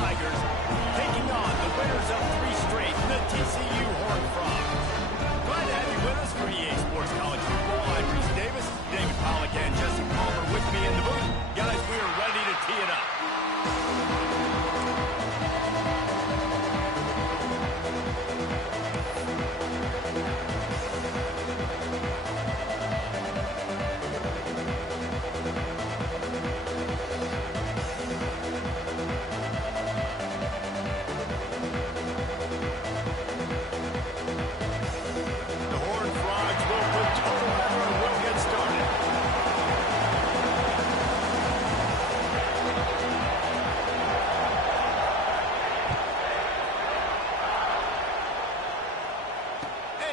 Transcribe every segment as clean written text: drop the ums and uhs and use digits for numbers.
Tigers taking on the winners of 3 straight, the TCU Horned Frogs. Glad to have you with us for EA Sports College Football. I'm Reese Davis, David Pollack, and Jesse Palmer with me in the booth. Guys, we are ready to tee it up.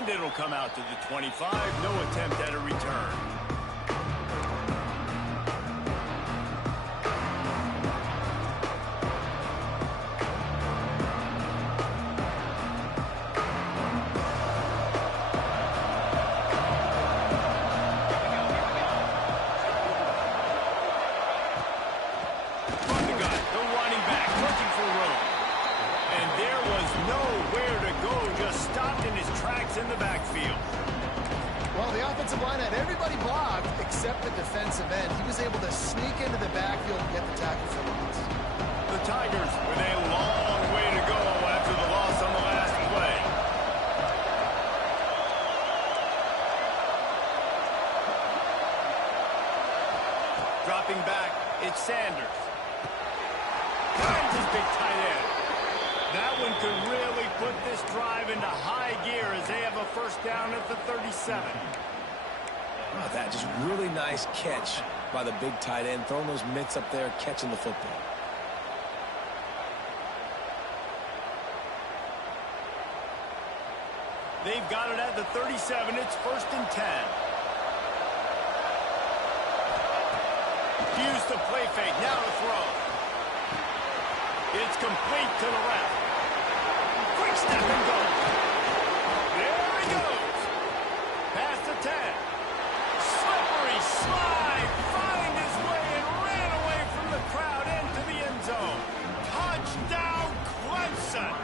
It'll come out to the 25. No attempt at a return. From the gun, the running back looking for room. And there was nowhere to go, just stopped in his tracks in the backfield. Well, the offensive line had everybody blocked except the defensive end. He was able to sneak into the backfield and get the tackle for loss. The Tigers with a long way to go after the loss on the last play. Dropping back, it's Sanders. Finds his big tight end. That one could really put this drive into high gear as they have a first down at the 37. Oh, that just really nice catch by the big tight end, throwing those mitts up there, catching the football. They've got it at the 37. It's 1st and 10. Use the play fake. Now to throw. It's complete to the left. Quick step and go. There he goes. Past the 10. Slippery slide. Find his way and ran away from the crowd into the end zone. Touchdown, Clemson.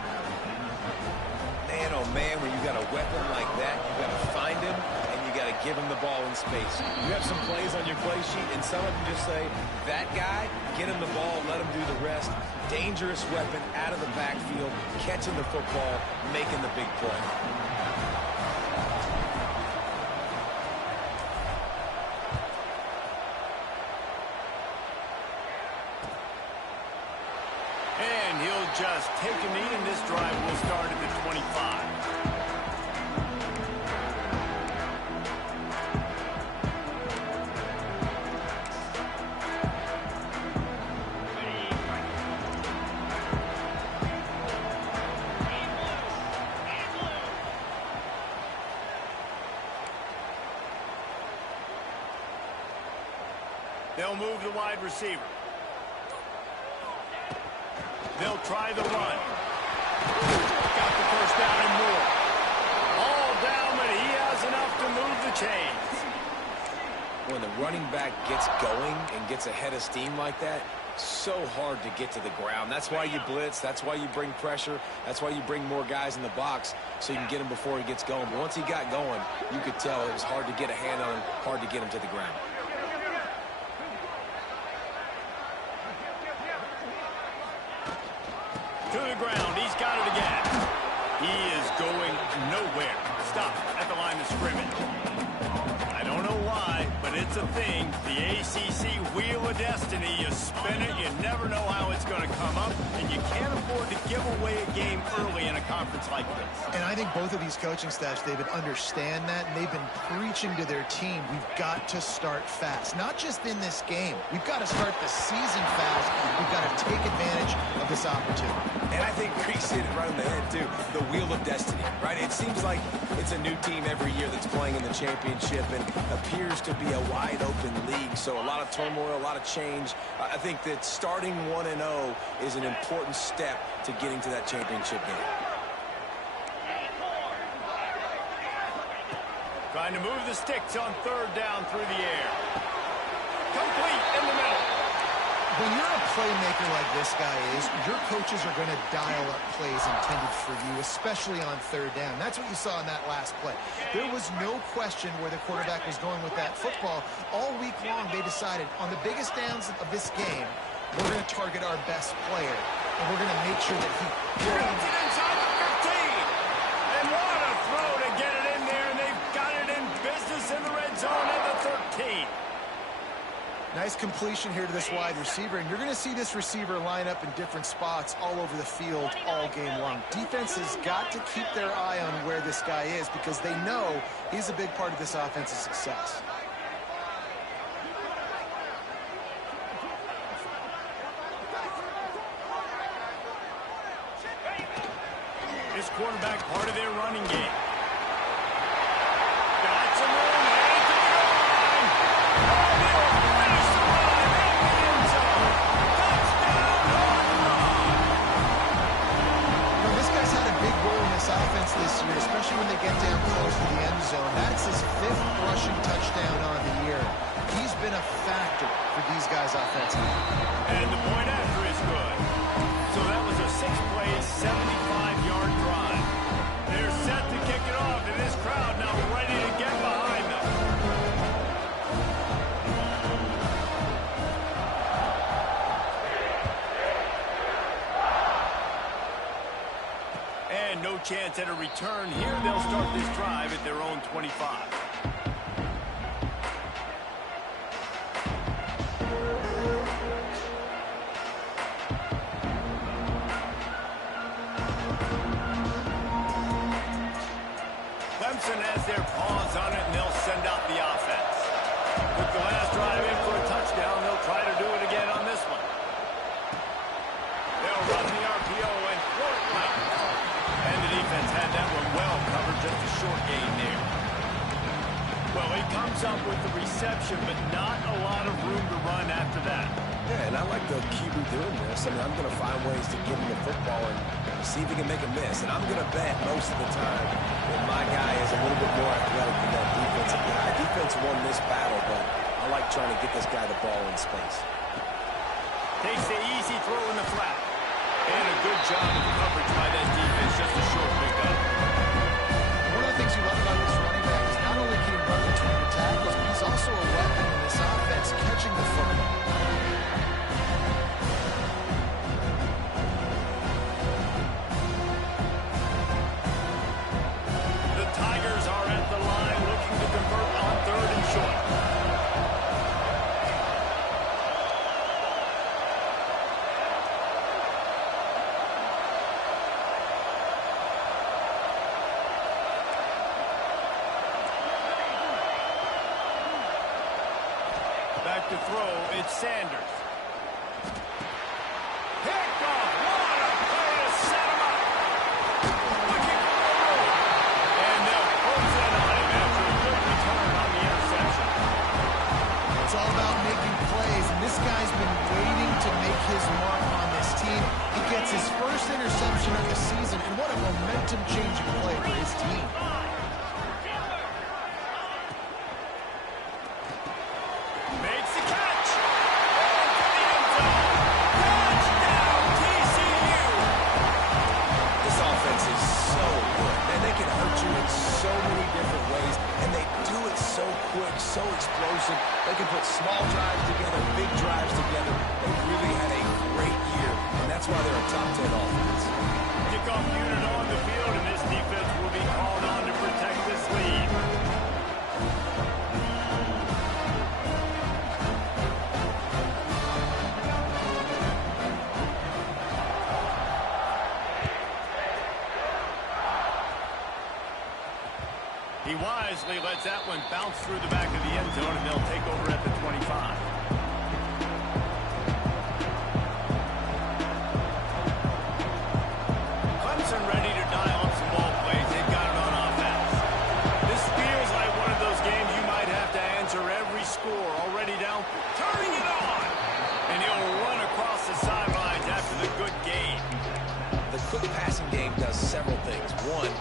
Man, oh man, when you got a weapon like that, you got to find him and you got to give him the ball in space. You have some plays on your play sheet, and some of them just say, that guy, get him the ball, let him do the rest. Dangerous weapon out of the backfield, catching the football, making the big play. And he'll just take a knee, and this drive will start at the 25. They'll move the wide receiver. They'll try the run. Got the first down and more. All down, but he has enough to move the chains. When the running back gets going and gets ahead of steam like that, so hard to get to the ground. That's why you blitz. That's why you bring pressure. That's why you bring more guys in the box so you can get him before he gets going. But once he got going, you could tell it was hard to get a hand on him, hard to get him to the ground. To the ground. He's got it again. He is going nowhere. Stop at the line of scrimmage. I don't know why, but it's a thing. The ACC Wheel of Destiny. You spin it, you never know how it's going to come up, and you can't afford to give away a game early in a conference like this. And I think both of these coaching staffs, David, understand that, and they've been preaching to their team, we've got to start fast. Not just in this game. We've got to start the season fast. We've got to take advantage of this opportunity. And I think Reese hit it right on the head, too. The Wheel of Destiny, right? It seems like it's a new team every year that's playing in the championship and appears to be a wide-open league. So a lot of turmoil, a lot of change. I think that starting 1-0 is an important step to getting to that championship game. Trying to move the sticks on 3rd down through the air. Complete in the middle. When you're a playmaker like this guy is, your coaches are going to dial up plays intended for you, especially on third down. That's what you saw in that last play. There was no question where the quarterback was going with that football. All week long, they decided on the biggest downs of this game, we're going to target our best player, and we're going to make sure that he gets it inside the 15. And what a throw to get it in there, and they've got it in business in the red zone at the 13. Nice completion here to this wide receiver, and you're going to see this receiver line up in different spots all over the field all game long. Defense has got to keep their eye on where this guy is because they know he's a big part of this offense's success. This quarterback part of their running game. Got some room, headed to the goal line. Finish the run in the end zone. Touchdown, home run. You know, this guy's had a big role in this offense this year, especially when they get down close to the end zone. That's his 5th rushing touchdown on the year. He's been a factor for these guys offensively. And the point after is good. So that was a 6-play, 75-yard drive. They're set to kick it off, and this crowd now ready to get behind them. And no chance at a return here. They'll start this drive at their own 25. Clemson has their paws on it, and they'll send out the offense. With the last drive in for a touchdown, they'll try to do it again on this one. They'll run the RPO and throw it right. And the defense had that one well covered, just a short gain there. Well, he comes up with the reception, but not a lot of room to run after that. Yeah, and I like the QB doing this. I mean, I'm going to find ways to give him the football and see if he can make a miss. And I'm going to bet most of the time that my guy is a little bit more athletic than that defensive guy. Defense won this battle, but I like trying to get this guy the ball in space. Takes the easy throw in the flat. And a good job of coverage by that defense. Just a short pickup. One of the things you love about this running back is not only can he run between the tackles, but he's also a weapon in this offense, catching the football. The Tigers are at the line looking to convert on 3rd and short. Back to throw, it's Sanders. Picked off, what a play to set him up. Looking for the road. And they'll close in on him after a good return on the interception. It's all about making plays, and this guy's been waiting to make his mark on this team. He gets his first interception of the season, and what a momentum-changing play for his team. Makes the catch. Into the end zone. Touchdown, TCU. This offense is so good. Man, they can hurt you in so many different ways, and they do it so quick, so explosive. They can put small drives together, big drives together. They really had a great year, and that's why they're a top 10 offense. Kickoff unit on the field, and this defense will be called on to protect this lead. He wisely lets that one bounce through the back of the end zone, and they'll take over at the 25. Clemson ready to dial up some ball plays. They've got it on offense. This feels like one of those games you might have to answer every score. Already down, turning it on. And he'll run across the sidelines after the good game. The quick passing game does several things. One,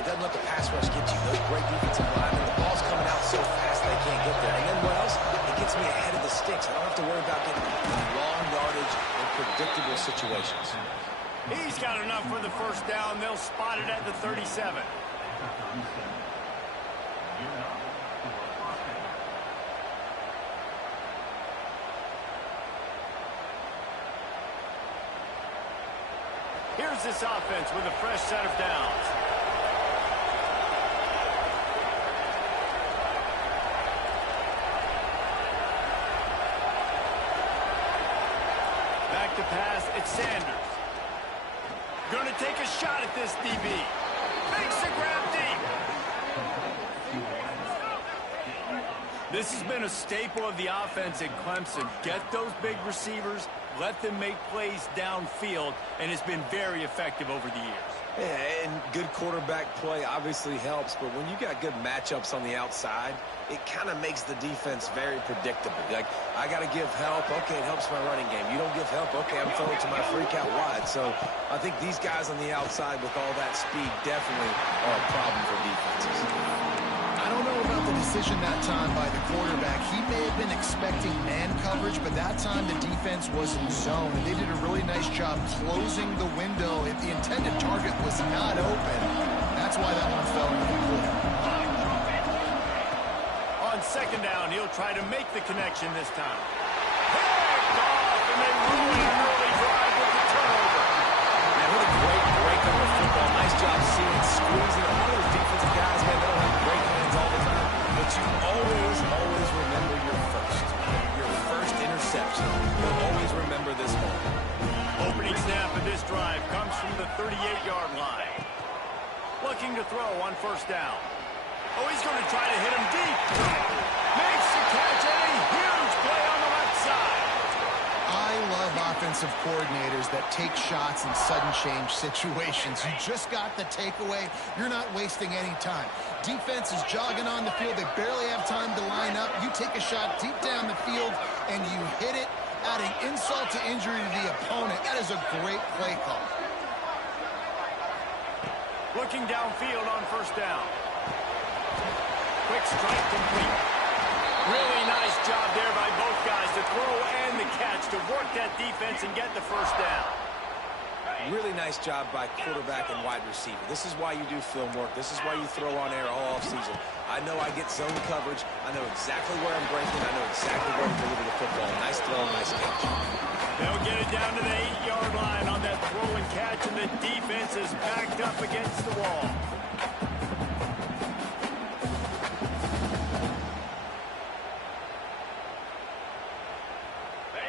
it doesn't let the pass rush get you. Those great defensive linemen, the ball's coming out so fast they can't get there. And then what else? It gets me ahead of the sticks. I don't have to worry about getting long yardage in predictable situations. He's got enough for the first down. They'll spot it at the 37. Here's this offense with a fresh set of downs. Back to pass, it's Sanders. Going to take a shot at this DB. Makes the grab deep. This has been a staple of the offense at Clemson. Get those big receivers, let them make plays downfield, and it's been very effective over the years. Yeah, and good quarterback play obviously helps, but when you got good matchups on the outside, it kind of makes the defense very predictable. Like, I got to give help. Okay, it helps my running game. You don't give help. Okay, I'm throwing to my freak out wide. So I think these guys on the outside with all that speed definitely are a problem for defenses. I don't know about the decision that time by the quarterback. He may have been expecting man coverage, but that time the defense was in zone. And they did a really nice job closing the window. If the intended target was not open, that's why that one fell into the corner. On second down, he'll try to make the connection this time. Picked off, and they ruin an early drive with the turnover. Man, what a great break on the football. Nice job seeing, squeezing. All those defensive guys, man, they don't have great hands all the time, but you always remember your first interception. You'll always remember this moment. Opening snap of this drive comes from the 38-yard line. Looking to throw on first down. Oh, he's going to try to hit him deep. Makes the catch, and a huge play on the left side. I love offensive coordinators that take shots in sudden change situations. You just got the takeaway. You're not wasting any time. Defense is jogging on the field. They barely have time to line up. You take a shot deep down the field, and you hit it, adding insult to injury to the opponent. That is a great play call. Looking downfield on first down. Quick strike complete. Really nice job there by both guys to throw and the catch to work that defense and get the first down. Really nice job by quarterback and wide receiver. This is why you do film work. This is why you throw on air all offseason. I know I get zone coverage. I know exactly where I'm breaking. I know exactly where to deliver the football. Nice throw, nice catch. They'll get it down to the 8-yard line on that throw and catch, and the defense is backed up against the wall.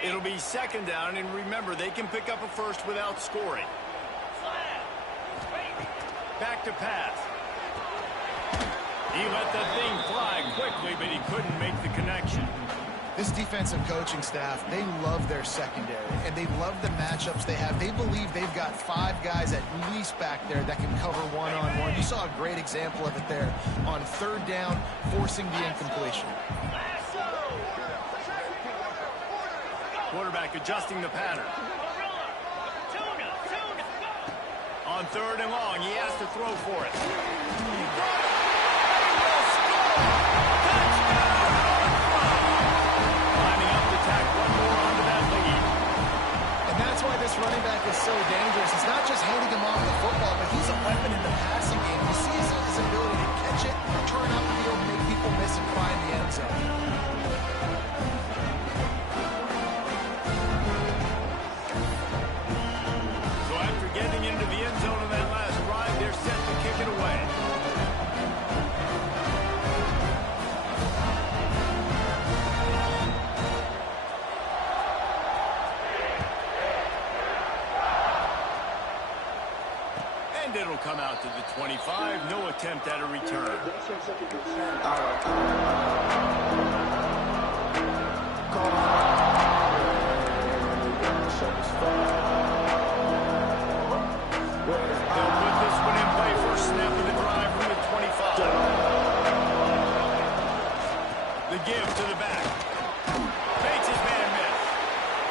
It'll be second down, and remember, they can pick up a first without scoring. Back to pass. He let that thing fly quickly, but he couldn't make the connection. This defensive coaching staff, they love their secondary, and they love the matchups they have. They believe they've got 5 guys at least back there that can cover one-on-one. You saw a great example of it there on third down, forcing the incompletion. Quarterback adjusting the pattern. On third and long, he has to throw for it. He brought it. He will score. Touchdown. Lining up to tack one more onto that lead. And that's why this running back is so dangerous. It's not just handing him off the football, but he's a weapon in the passing game. You see his ability to catch it, turn upfield, make people miss, and find the end zone. Getting into the end zone of that last drive, they're set to kick it away. And it'll come out to the 25. No attempt at a return. They'll put this one in play for a snap of the drive from the 25. The give to the back. Bates his man miss.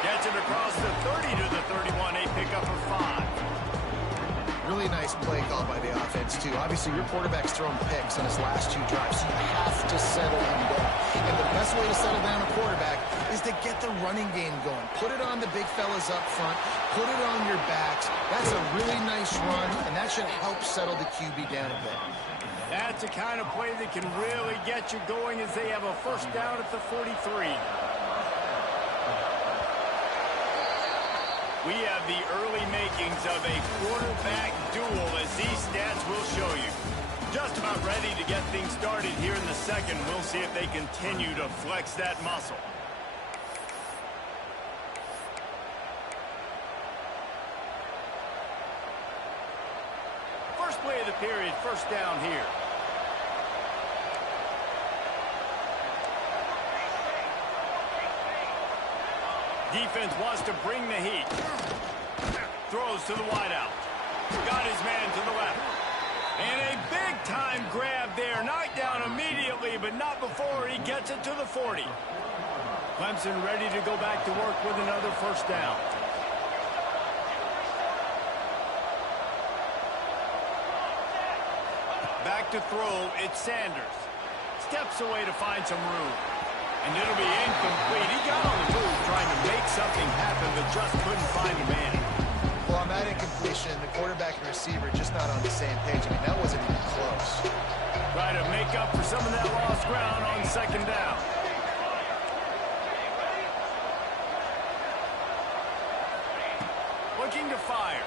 Gets it across the 30 to the 31. A pickup of 5. Really nice play call by the offense, too. Obviously, your quarterback's thrown picks on his last 2 drives, so you have to settle him down. And the best way to settle down a quarterback is to get the running game going. Put it on the big fellas up front. Put it on your backs. That's a really nice run, and that should help settle the QB down a bit. That's the kind of play that can really get you going as they have a first down at the 43. We have the early makings of a quarterback duel, as these stats will show you. Just about ready to get things started here in the second. We'll see if they continue to flex that muscle. First play of the period, first down here. Defense wants to bring the heat. Throws to the wideout. Got his man to the left. And a big-time grab there. Knocked down immediately, but not before he gets it to the 40. Clemson ready to go back to work with another first down. Back to throw, it's Sanders. Steps away to find some room. And it'll be incomplete. He got on the move trying to make something happen, but just couldn't find a man. Well, on that incompletion, the quarterback and receiver just not on the same page. I mean, that wasn't even close. Try to make up for some of that lost ground on second down. Looking to fire.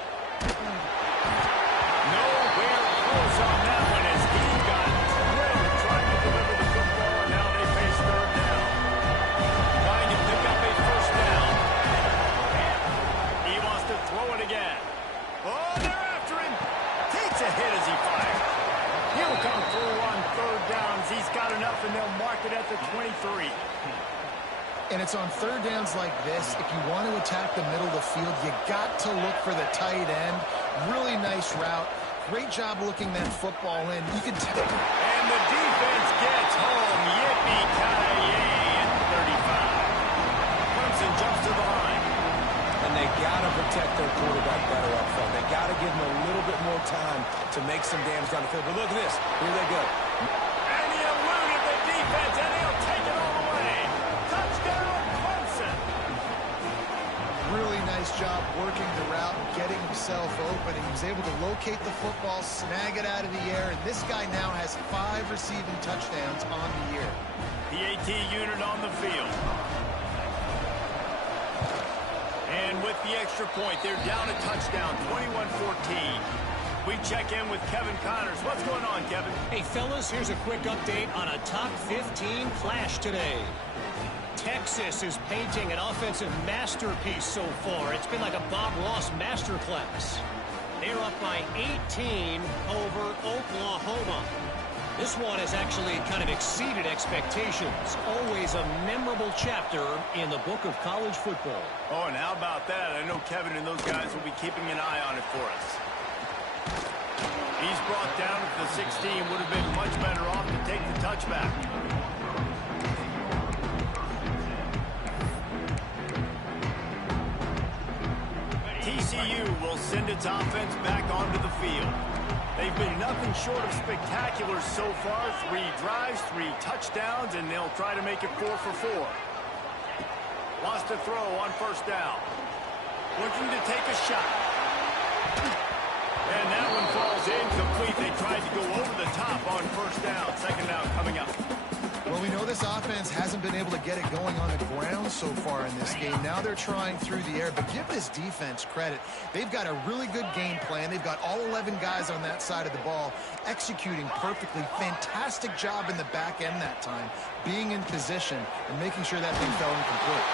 Nowhere close on that one as he got drilled trying to deliver the football, and now they face third down. Trying to pick up a first down. He wants to throw it again. Oh, they're after him. Takes a hit as he fires. He'll come through on third downs. He's got enough, and they'll mark it at the 23. And it's on third downs like this. If you want to attack the middle of the field, you got to look for the tight end. Really nice route. Great job looking that football in. You can tell. And the defense gets home. Yippee-ki-yay at 35. Clemson jumps to the line. And they got to protect their quarterback better up front. They got to give him a little bit more time to make some damage down the field. But look at this. Here they go. And he eluded the defense, and he'll take it all the way. Touchdown, Clemson. Really nice job working the route, getting himself open, and he was able to locate the football, snag it out of the air, and this guy now has 5 receiving touchdowns on the year. The AT unit on the field. And with the extra point, they're down a touchdown, 21-14. We check in with Kevin Connors. What's going on, Kevin? Hey, fellas, here's a quick update on a top 15 clash today. Texas is painting an offensive masterpiece so far. It's been like a Bob Ross masterclass. They're up by 18 over Oklahoma. This one has actually kind of exceeded expectations. Always a memorable chapter in the book of college football. Oh, and how about that? I know Kevin and those guys will be keeping an eye on it for us. He's brought down at the 16. Would have been much better off to take the touchback. TCU will send its offense back onto the field. They've been nothing short of spectacular so far. 3 drives, 3 touchdowns, and they'll try to make it 4 for 4. Wants to throw on first down. Looking to take a shot. And that one falls incomplete. They tried to go over the top on first down. Second down coming up. Well, we know this offense hasn't been able to get it going on the ground so far in this game. Now they're trying through the air, but give this defense credit. They've got a really good game plan. They've got all 11 guys on that side of the ball executing perfectly. Fantastic job in the back end that time, being in position and making sure that thing fell incomplete.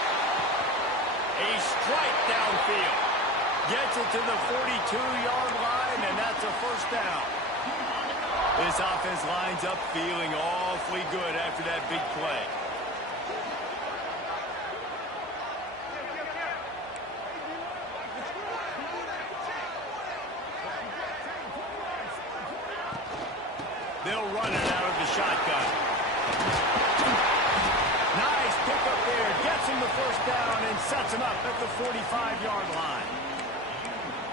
A strike downfield. Gets it to the 42-yard line, and that's a first down. This offense lines up feeling awfully good after that big play. They'll run it out of the shotgun. Nice pickup there. Gets him the first down and sets him up at the 45-yard line.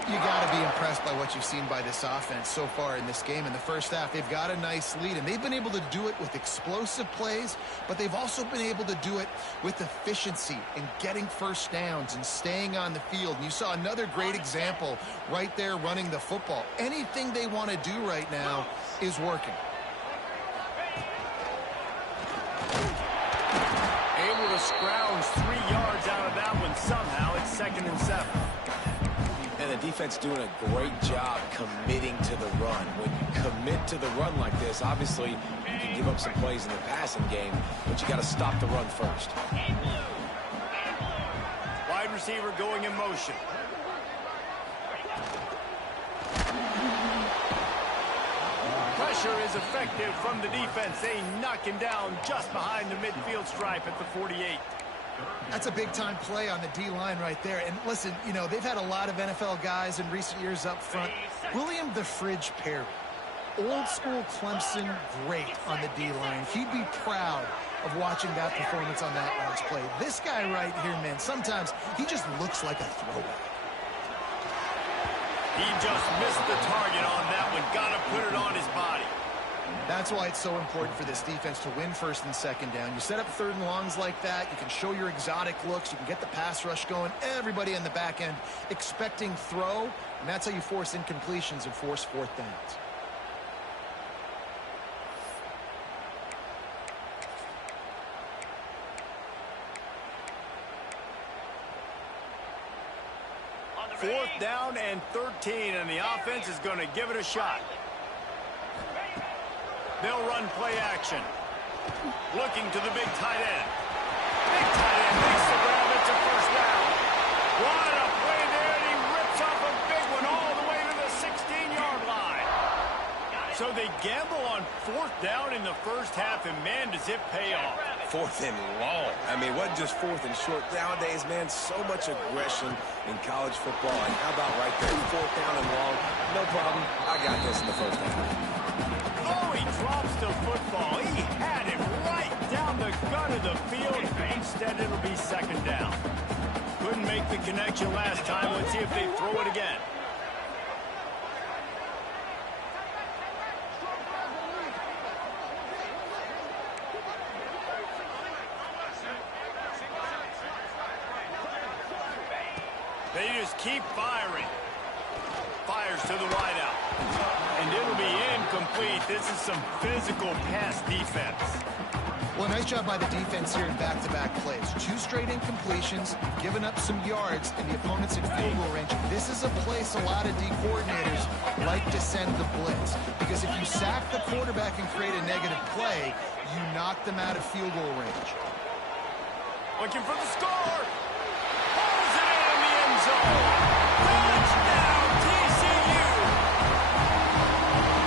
You got to be impressed by what you've seen by this offense so far in this game. In the first half, they've got a nice lead, and they've been able to do it with explosive plays, but they've also been able to do it with efficiency and getting first downs and staying on the field. And you saw another great example right there running the football. Anything they want to do right now is working. Able to scrounge 3 yards out of that one somehow. It's 2nd and 7. And the defense doing a great job committing to the run. When you commit to the run like this, obviously you can give up some plays in the passing game, but you got to stop the run first. Wide receiver going in motion. Pressure is effective from the defense. They knock him down just behind the midfield stripe at the 48. That's a big-time play on the D-line right there. And listen, you know, they've had a lot of NFL guys in recent years up front. William the Fridge Perry, old-school Clemson great on the D-line. He'd be proud of watching that performance on that last play. This guy right here, man, sometimes he just looks like a throwback. He just missed the target on that one. Got to put it on his body. That's why it's so important for this defense to win 1st and 2nd down. You set up 3rd and longs like that. You can show your exotic looks. You can get the pass rush going. Everybody in the back end expecting throw, and that's how you force incompletions and force 4th downs. Fourth down and 13, and the offense is going to give it a shot. They'll run play action. Looking to the big tight end. Big tight end makes the grab. It's a 1st down. What a play there, and he rips off a big one all the way to the 16-yard line. So they gamble on 4th down in the first half, and man, does it pay off. 4th and long. I mean, it wasn't just 4th and short. Nowadays, man, so much aggression in college football. And how about right there, 4th down and long? No problem. I got this in the 1st half. Oh, he drops the football. He had him right down the gut of the field. Instead, it'll be 2nd down. Couldn't make the connection last time. Let's see if they throw it again. They just keep firing. Fires to the wideout. And it'll be incomplete. This is some physical pass defense. Well, nice job by the defense here in back-to-back plays. 2 straight incompletions, giving up some yards, and the opponent's in field goal range. This is a place a lot of D coordinators like to send the blitz, because if you sack the quarterback and create a negative play, you knock them out of field goal range. Looking for the score. Pulls it in the end zone. Touchdown, TCU.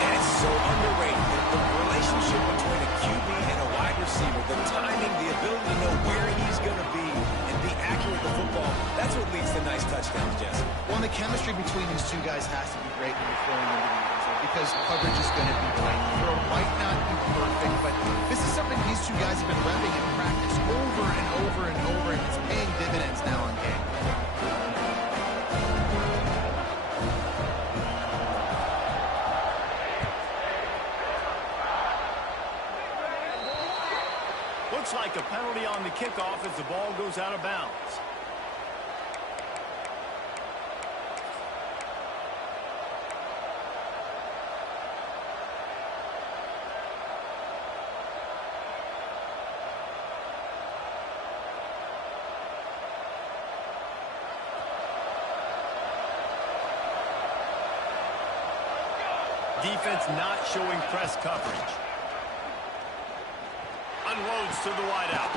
And it's so underrated. The relationship between a QB and a wide receiver, the timing, the ability to know where he's going to be and be accurate with the football, that's what leads to nice touchdowns, Jesse. Well, the chemistry between these two guys has to be great when you're throwing into the end zone, because coverage is going to be great. The throw might not be perfect, but this is something these two guys have been repping in practice over and over and over, and it's paying dividends now on game. Looks like a penalty on the kickoff as the ball goes out of bounds. Defense not showing press coverage. Unloads to the wideout.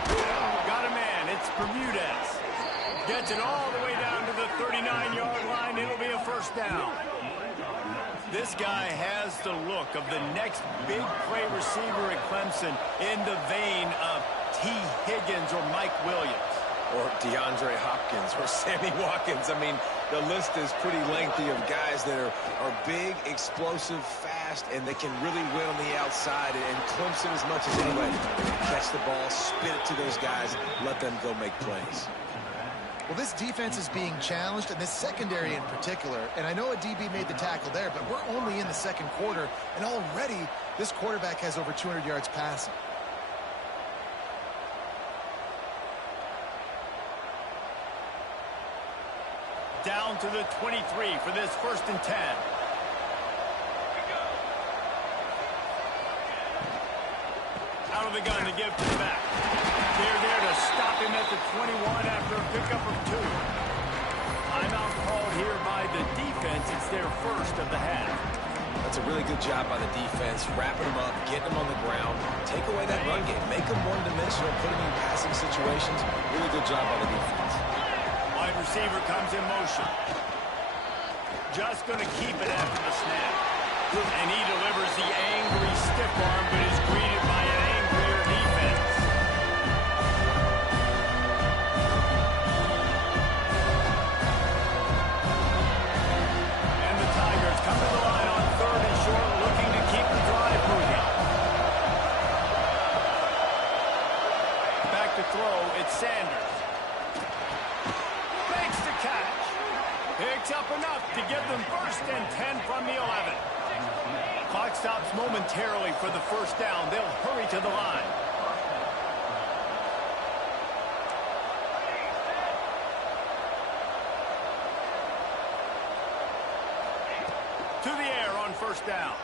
Got a man. It's Bermudez. Gets it all the way down to the 39-yard line. It'll be a 1st down. This guy has the look of the next big play receiver at Clemson, in the vein of T. Higgins or Mike Williams. Or DeAndre Hopkins or Sammy Watkins. I mean, the list is pretty lengthy of guys that are big, explosive, fast, and they can really win on the outside. And Clemson, as much as anybody, catch the ball, spin it to those guys, let them go make plays. Well, this defense is being challenged, and this secondary in particular. And I know a DB made the tackle there, but we're only in the second quarter, and already this quarterback has over 200 yards passing. Down to the 23 for this 1st and 10. Out of the gun to give to the back. They're there to stop him at the 21 after a pickup of 2. Timeout called here by the defense. It's their first of the half. That's a really good job by the defense, wrapping them up, getting them on the ground, take away that run game, make them one-dimensional, put them in passing situations. Really good job by the defense. Wide receiver comes in motion. Just going to keep it after the snap. And he delivers the angry stiff arm, but is greeted by an angrier defense. And the Tigers come to the line on 3rd and short, looking to keep the drive moving. Back to throw, it's Sanders. Makes the catch. Picks up enough to give them 1st and 10 from the 11. Clock stops momentarily for the 1st down. They'll hurry to the line. To the air on 1st down.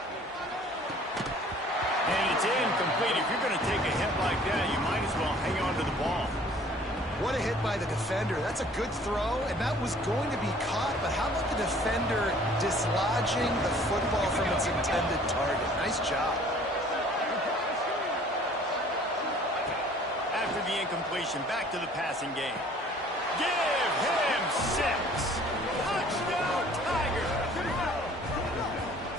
And it's incomplete. If you're going to take a hit like that, you might as well hang on to the ball. What a hit by the defender. That's a good throw, and that was going to be caught. But how about the defender dislodging the football from its intended target? Nice job. After the incompletion, back to the passing game. Give him 6. Touchdown, Tigers.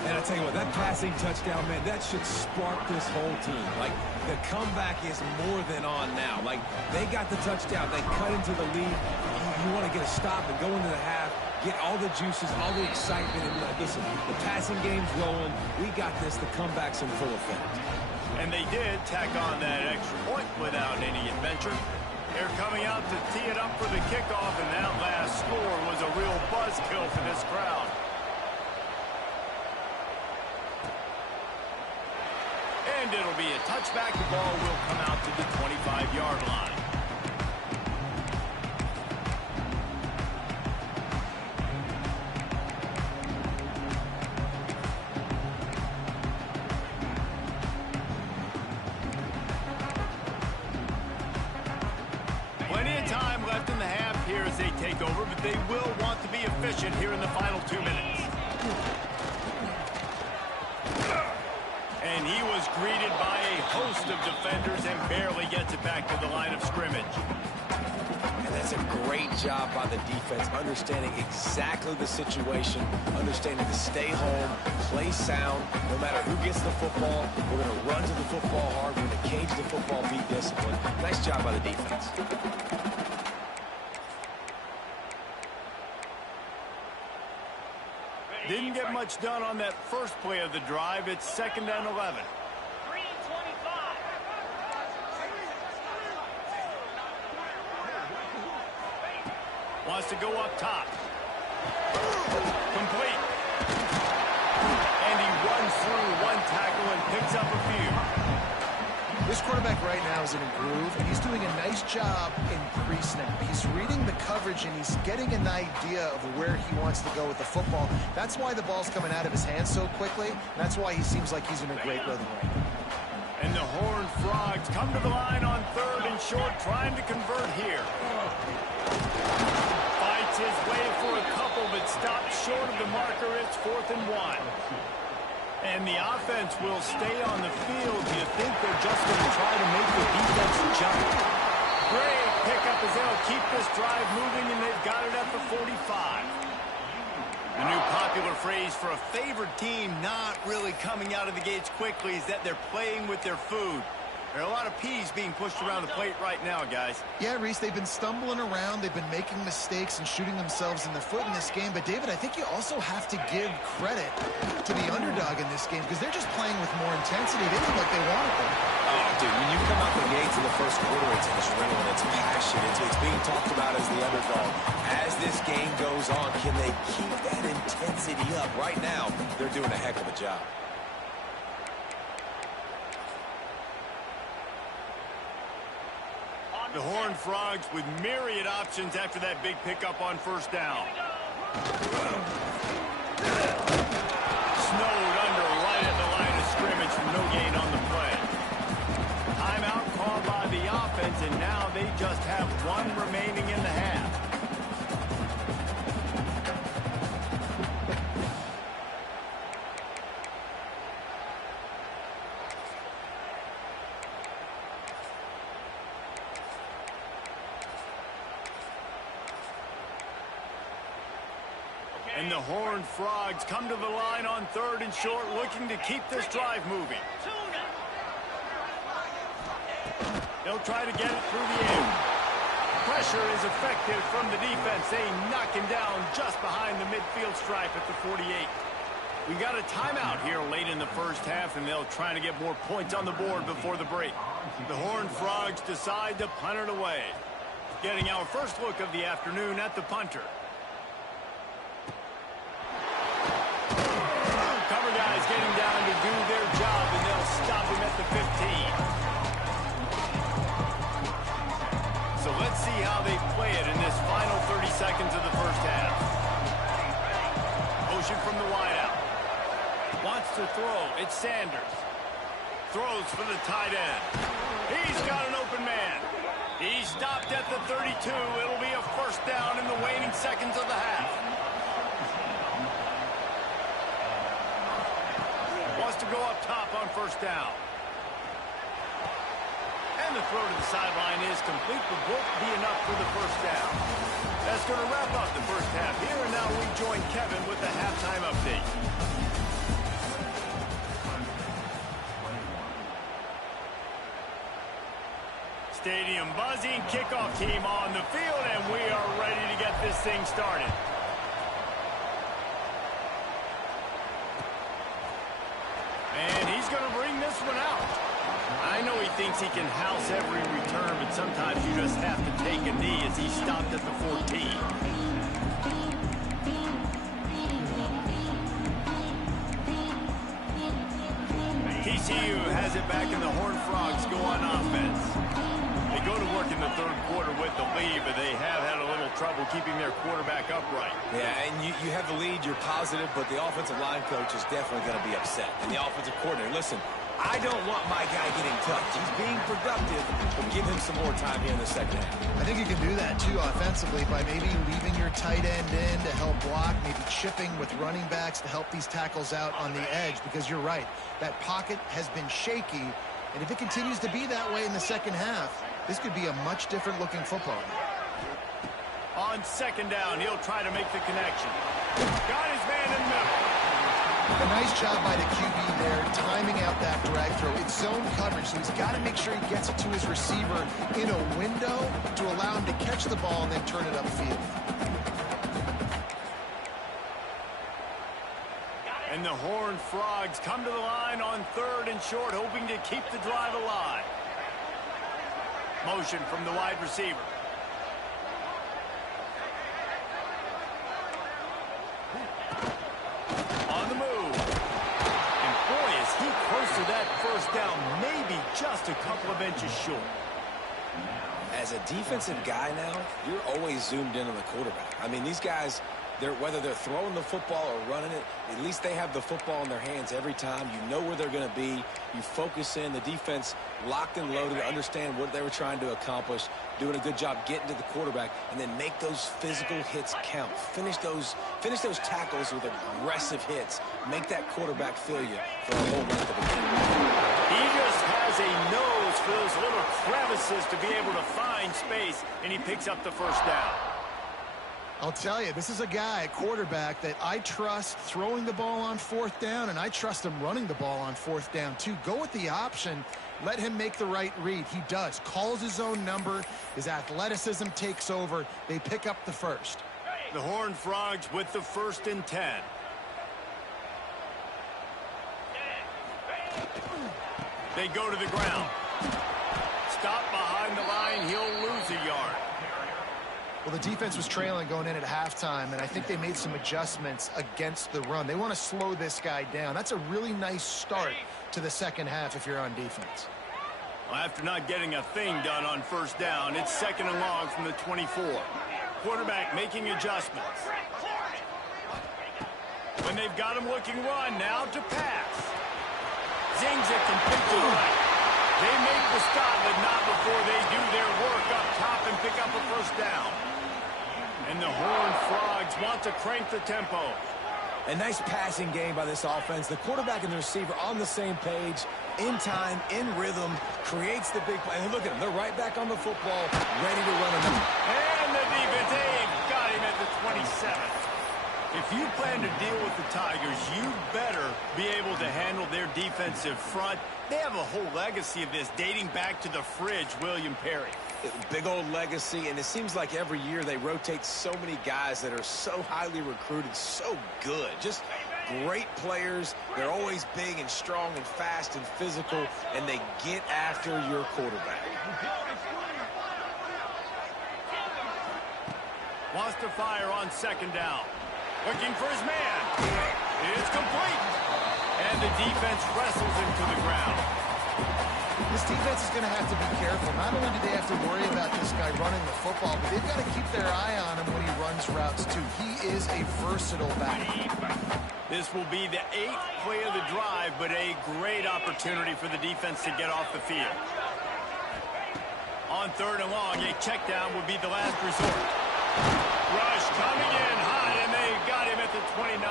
And I tell you what, that passing touchdown, man, that should spark this whole team. Like, the comeback is more than on now. Like, they got the touchdown. They cut into the lead. You want to get a stop and go into the half, get all the juices, all the excitement. And be like, listen, the passing game's rolling. We got this. The comeback's in full effect. And they did tack on that extra point without any adventure. They're coming out to tee it up for the kickoff, and that last score was a real buzzkill for this crowd. And it'll be a touchback. The ball will come out to the 25-yard line. Plenty of time left in the half here as they take over, but they will want to be efficient here in the final 2 minutes. And he was greeted by a host of defenders and barely gets it back to the line of scrimmage. And that's a great job by the defense, understanding exactly the situation, understanding to stay home, play sound. No matter who gets the football, we're going to run to the football hard. We're going to cage the football, be disciplined. Nice job by the defense. Didn't get much done on that first play of the drive. It's 2nd and 11. Wants to go up top. Complete. And he runs through one tackle and picks up a few. This quarterback right now is in a groove, and he's doing a nice job in pre-snap. He's reading the coverage, and he's getting an idea of where he wants to go with the football. That's why the ball's coming out of his hands so quickly. That's why he seems like he's in a great rhythm right now. And the Horned Frogs come to the line on 3rd and short, trying to convert here. Fights his way for a couple, but stops short of the marker. It's 4th and 1. And the offense will stay on the field. You think they're just going to try to make the defense jump. Great pickup as they'll keep this drive moving, and they've got it at the 45. The new popular phrase for a favored team not really coming out of the gates quickly is that they're playing with their food. There are a lot of peas being pushed around the plate right now, guys. Yeah, Reese, they've been stumbling around. They've been making mistakes and shooting themselves in the foot in this game. But, David, I think you also have to give credit to the underdog in this game because they're just playing with more intensity. They look like they want it. Oh, dude, when you come out the gates in the first quarter, it's adrenaline, it's passion, it's being talked about as the underdog. As this game goes on, can they keep that intensity up? Right now, they're doing a heck of a job. The Horned Frogs with myriad options after that big pickup on first down. Snowed under right at the line of scrimmage, no gain on the play. Timeout called by the offense, and now they just have one remaining in the half. And the Horned Frogs come to the line on 3rd and short, looking to keep this drive moving. They'll try to get it through the air. Pressure is effective from the defense. They knock him down just behind the midfield stripe at the 48. We got a timeout here late in the first half, and they'll try to get more points on the board before the break. The Horned Frogs decide to punt it away. Getting our first look of the afternoon at the punter. Cover guys getting down to do their job, and they'll stop him at the 15. So let's see how they play it in this final 30 seconds of the first half. Motion from the wideout. Wants to throw. It's Sanders. Throws for the tight end. He's got an open man. He's stopped at the 32. It'll be a first down in the waning seconds of the half. Wants to go up top on first down. And the throw to the sideline is complete, but won't be enough for the first down. That's going to wrap up the first half here, and now we join Kevin with the halftime update. Stadium buzzing, kickoff team on the field, and we are ready to get this thing started. And he's going to bring this one out. I know he thinks he can house every return, but sometimes you just have to take a knee as he stopped at the 14. TCU has it back, and the Horned Frogs go on offense. They go to work in the third quarter with the lead, but they have had a little trouble keeping their quarterback upright. Yeah, and you have the lead, you're positive, but the offensive line coach is definitely going to be upset. And the offensive coordinator, listen, I don't want my guy getting touched. He's being productive, but give him some more time here in the second half. I think you can do that, too, offensively, by maybe leaving your tight end in to help block, maybe chipping with running backs to help these tackles out on the edge, because you're right. That pocket has been shaky, and if it continues to be that way in the second half, this could be a much different looking football. On second down, he'll try to make the connection. Got his man in the middle. A nice job by the QB there, timing out that drag throw. It's zone coverage, so he's got to make sure he gets it to his receiver in a window to allow him to catch the ball and then turn it upfield. And the Horned Frogs come to the line on 3rd and short, hoping to keep the drive alive. Motion from the wide receiver. On the move. And boy, is he close to that first down, maybe just a couple of inches short. As a defensive guy now, you're always zoomed in on the quarterback. I mean, these guys, whether they're throwing the football or running it, at least they have the football in their hands every time. You know where they're going to be. You focus in. The defense locked and loaded, understand what they were trying to accomplish, doing a good job getting to the quarterback, and then make those physical hits count. Finish those tackles with aggressive hits. Make that quarterback feel you for the whole length of the game. He just has a nose for those little crevices to be able to find space, and he picks up the first down. I'll tell you, this is a guy, a quarterback, that I trust throwing the ball on 4th down, and I trust him running the ball on 4th down, too. Go with the option. Let him make the right read. He does. Calls his own number. His athleticism takes over. They pick up the first. The Horned Frogs with the 1st and 10. They go to the ground. Stop behind the line. He'll lose a yard. Well, the defense was trailing going in at halftime, and I think they made some adjustments against the run. They want to slow this guy down. That's a really nice start to the second half if you're on defense. Well, after not getting a thing done on first down, it's 2nd and long from the 24. Quarterback making adjustments. When they've got him looking run, now to pass. Zings it complete to the right. They make the stop, but not before they do their work up top and pick up a first down. And the Horned Frogs want to crank the tempo. A nice passing game by this offense. The quarterback and the receiver on the same page, in time, in rhythm, creates the big play. And look at them. They're right back on the football, ready to run them. And the defense, they've got him at the 27. If you plan to deal with the Tigers, you better be able to handle their defensive front. They have a whole legacy of this dating back to the fridge, William Perry. Big old legacy, and it seems like every year they rotate so many guys that are so highly recruited, so good. Just great players. They're always big and strong and fast and physical, and they get after your quarterback. Wants to fire on 2nd down. Looking for his man. It's complete. And the defense wrestles him to the ground. This defense is going to have to be careful. Not only do they have to worry about this guy running the football, but they've got to keep their eye on him when he runs routes, too. He is a versatile back. This will be the 8th play of the drive, but a great opportunity for the defense to get off the field. On 3rd and long, a check down would be the last resort. Rush coming in high, and they got him at the 29.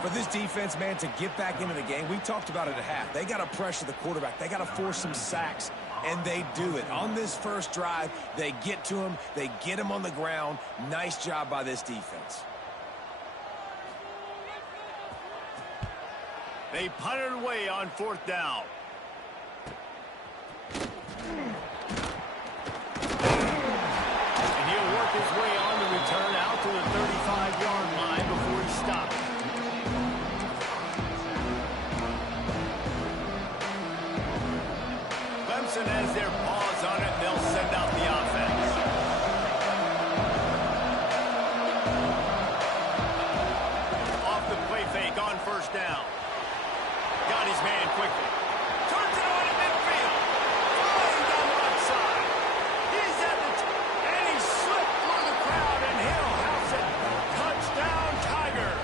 For this defense, man, to get back into the game, we talked about it at half. They got to pressure the quarterback. They got to force some sacks, and they do it. On this first drive, they get to him. They get him on the ground. Nice job by this defense. They punt it away on 4th down. And he'll work his way on the return out to the 35-yard line before he stops. Clemson has their paws on it, and they'll send out the offense. Off the play fake on 1st down. Got his man quickly. Turns it on in midfield. Flying down the left side. He's at the and he slipped through the crowd, and he'll house it. Touchdown, Tiger.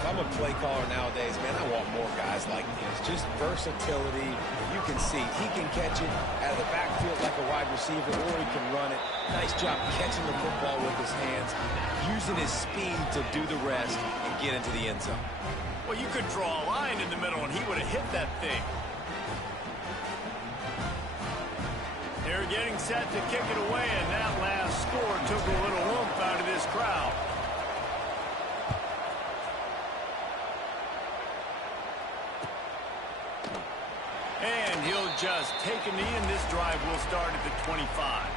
If I'm a play caller nowadays, man, I want more guys like this. Just versatility. You can see he can catch it out of the backfield like a wide receiver, or he can run it. Nice job catching the football with his hands, using his speed to do the rest and get into the end zone. Well, you could draw a line in the middle, and he would have hit that thing. They're getting set to kick it away, and that last score took a little oomph out of this crowd. And he'll just take a knee, and this drive will start at the 25.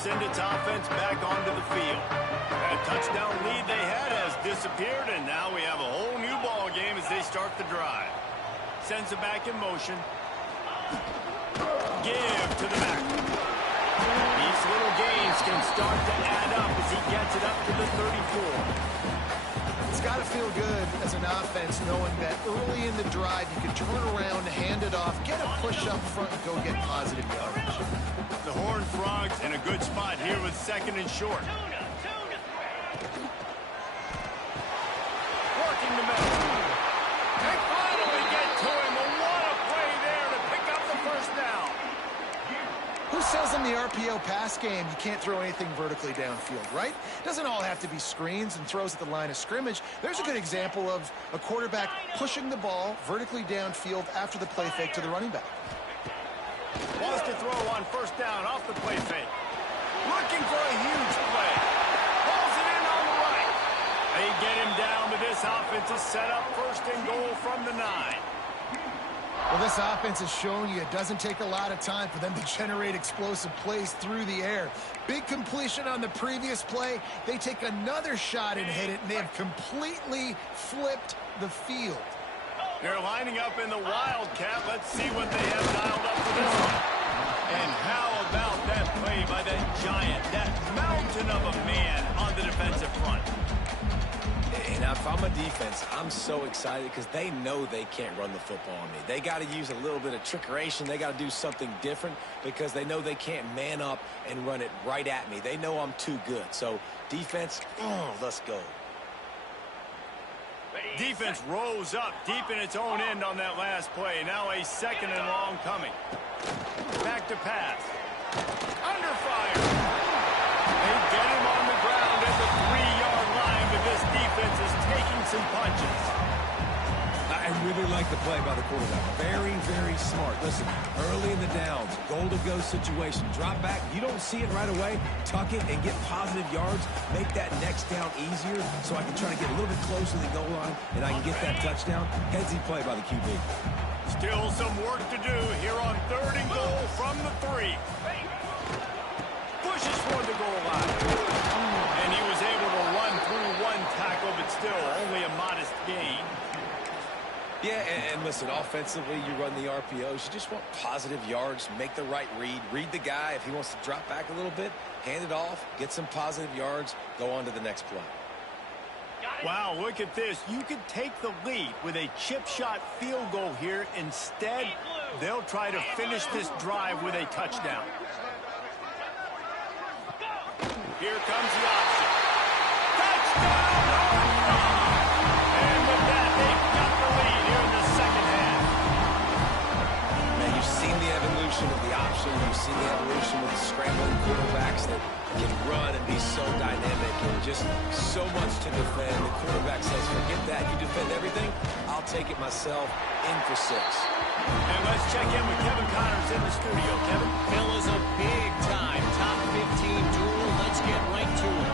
Send its offense back onto the field. That touchdown lead they had has disappeared, and now we have a whole new ball game as they start the drive. Sends it back in motion. Give to the back. These little gains can start to add up as he gets it up to the 34. It's got to feel good as an offense knowing that early in the drive you can turn around, hand it off, get a push up front, and go get positive yardage. The Horned Frogs in a good spot here with 2nd and short. Working the middle. They finally get to him, and what a play there to pick up the first down. Who says in the RPO pass game you can't throw anything vertically downfield, right? It doesn't all have to be screens and throws at the line of scrimmage. There's a good example of a quarterback pushing the ball vertically downfield after the play fake to the running back. Wants to throw on 1st down off the play fake. Looking for a huge play. Pulls it in on the right. They get him down, but this offense is set up 1st and goal from the 9. Well, this offense has shown you it doesn't take a lot of time for them to generate explosive plays through the air. Big completion on the previous play. They take another shot and hit it, and they have completely flipped the field. They're lining up in the Wildcat. Let's see what they have dialed up for this one. And how about that play by that giant, that mountain of a man on the defensive front? And if I'm a defense, I'm so excited because they know they can't run the football on me. They got to use a little bit of trickeration. They got to do something different because they know they can't man up and run it right at me. They know I'm too good. So defense, let's go. Defense rose up deep in its own end on that last play. Now a second and long coming. Back to pass. Under fire. They get him on the ground at the 3-yard line, but this defense is taking some punches. I really like the play by the quarterback. Very, very smart. Listen, early in the downs, goal-to-go situation. Drop back. You don't see it right away. Tuck it and get positive yards. Make that next down easier so I can try to get a little bit closer to the goal line and I can get that touchdown. Headsy play by the QB. Still some work to do here on 3rd and goal from the 3. Pushes for the goal line. And he was able to run through one tackle, but still only a modest gain. Yeah, and listen, offensively, you run the RPOs. You just want positive yards, make the right read. Read the guy. If he wants to drop back a little bit, hand it off, get some positive yards, go on to the next play. Wow, look at this. You could take the lead with a chip shot field goal here. Instead, they'll try to finish this drive with a touchdown. Here comes the option. Touchdown! And with that, they've got the lead here in the second half. Man, you've seen the evolution of the option. You've seen the evolution of the scrambling quarterbacks that can run and be so dynamic and just so much to defend. The quarterback says, forget that. You defend everything, I'll take it myself. In for 6. And let's check in with Kevin Connors in the studio. Kevin? Hill is a big-time top 15 duel. Let's get right to it.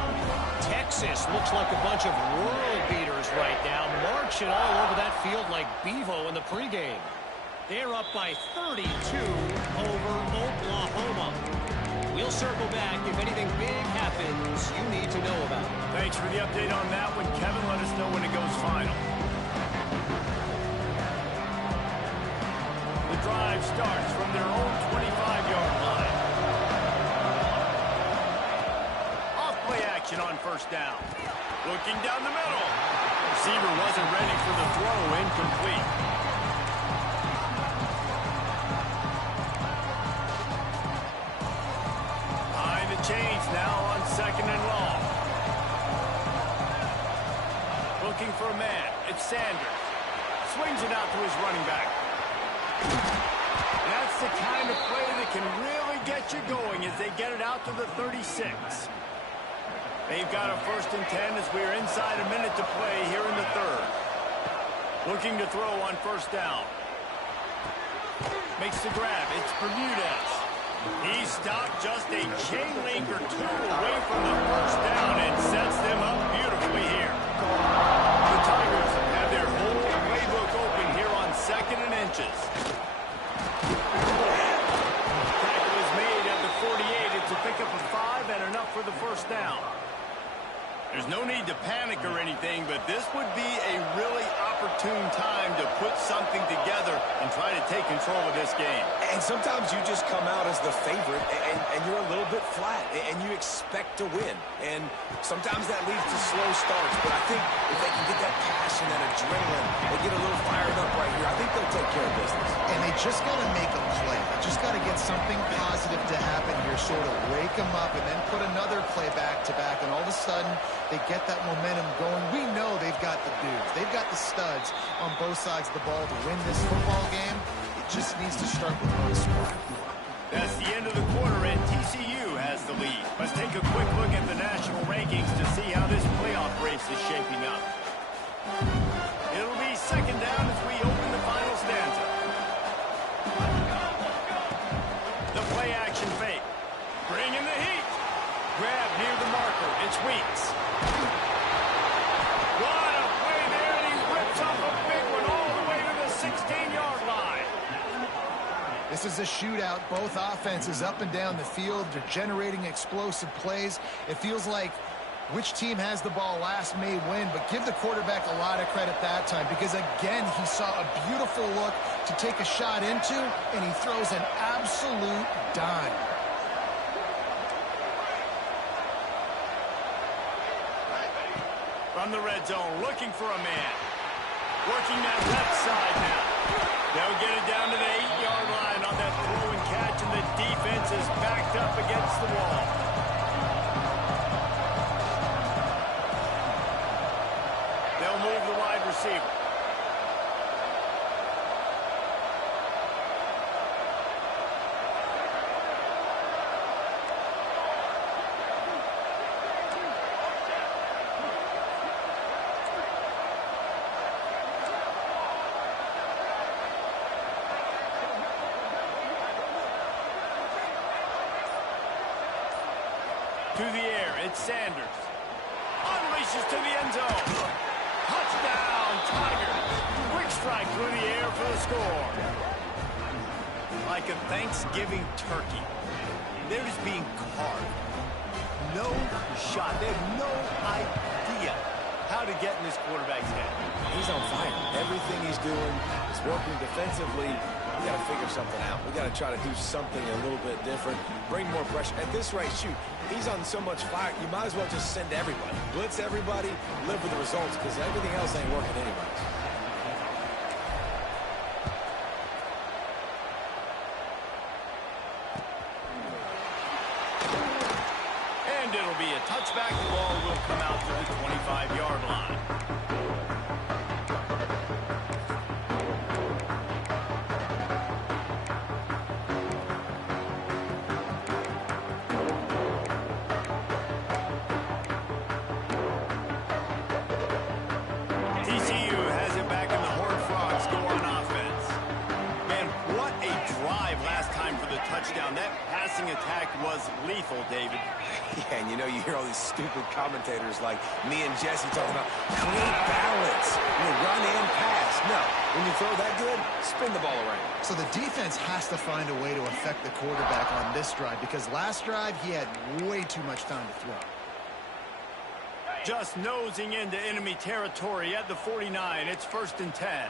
Texas looks like a bunch of world beaters right now, marching all over that field like Bevo in the pregame. They're up by 32 over Oklahoma. We'll circle back if anything big happens you need to know about. Thanks for the update on that one, Kevin. Let us know when it goes final. The drive starts from their own 25-yard line. Off-play action on 1st down. Looking down the middle. Receiver wasn't ready for the throw. Incomplete. Behind the chains now on 2nd and long. Looking for a man. It's Sanders. Swings it out to his running back. That's the kind of play that can really get you going as they get it out to the 36. They've got a 1st and 10 as we're inside a minute to play here in the 3rd. Looking to throw on 1st down. Makes the grab. It's Bermudez. He stopped just a chain link or 2 away from the 1st down and sets them up beautifully here. The Tigers have their whole playbook open here on 2nd and inches. Tackle is made at the 48. It's a pickup of 5 and enough for the 1st down. There's no need to panic or anything, but this would be a really opportune time to put something together and try to take control of this game. And sometimes you just come out as the favorite, and you're a little bit flat, and you expect to win. And sometimes that leads to slow starts, but I think if they can get that passion, that adrenaline, they get a little fired up right here, I think they'll take care of business. And they just got to make a play. They just got to get something positive to happen here, sort of wake them up, and then put another play back-to-back, and all of a sudden they get that momentum going. We know they've got the dudes. They've got the studs on both sides of the ball to win this football game. It just needs to start with one score. That's the end of the quarter, and TCU has the lead. Let's take a quick look at the national rankings to see how this playoff race is shaping up. It'll be 2nd down as we open the final stanza. The play action fake. Bring in the heat. Grab near the marker. It's Weeks. What a play there, and he rips off a big one all the way to the 16-yard line. This is a shootout. Both offenses up and down the field. They're generating explosive plays. It feels like which team has the ball last may win, but give the quarterback a lot of credit that time because, again, he saw a beautiful look to take a shot into, and he throws an absolute dime. From the red zone, looking for a man. Working that left side now. They'll get it down to the 8-yard line on that throw and catch, and the defense is backed up against the wall. They'll move the wide receiver. To the air, it's Sanders. Unleashes to the end zone. Touchdown, Tigers. Quick strike through the air for the score. Like a Thanksgiving turkey, they're just being carved. No shot. They have no idea how to get in this quarterback's head. He's on fire. Everything he's doing is working defensively. We got to figure something out. We got to try to do something a little bit different. Bring more pressure. At this rate, shoot, he's on so much fire, you might as well just send everybody. Blitz everybody, live with the results, because everything else ain't working anyways. And it'll be a touchback. The ball will come out to the 25-yard line. That passing attack was lethal, David. Yeah, and you know, you hear all these stupid commentators like me and Jesse talking about create balance. You run and pass. No, when you throw that good, spin the ball around. So the defense has to find a way to affect the quarterback on this drive because last drive he had way too much time to throw. Just nosing into enemy territory at the 49. It's 1st and 10.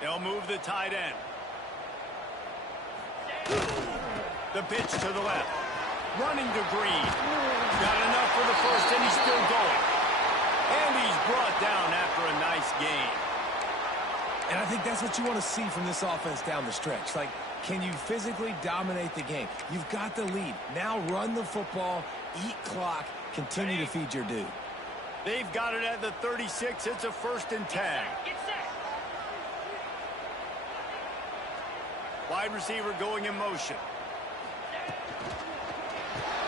They'll move the tight end. The pitch to the left. Running to Green. Got enough for the first, and he's still going. And he's brought down after a nice gain. And I think that's what you want to see from this offense down the stretch. Like, can you physically dominate the game? You've got the lead. Now run the football, eat clock, continue to feed your dude. They've got it at the 36. It's a 1st and 10. Wide receiver going in motion.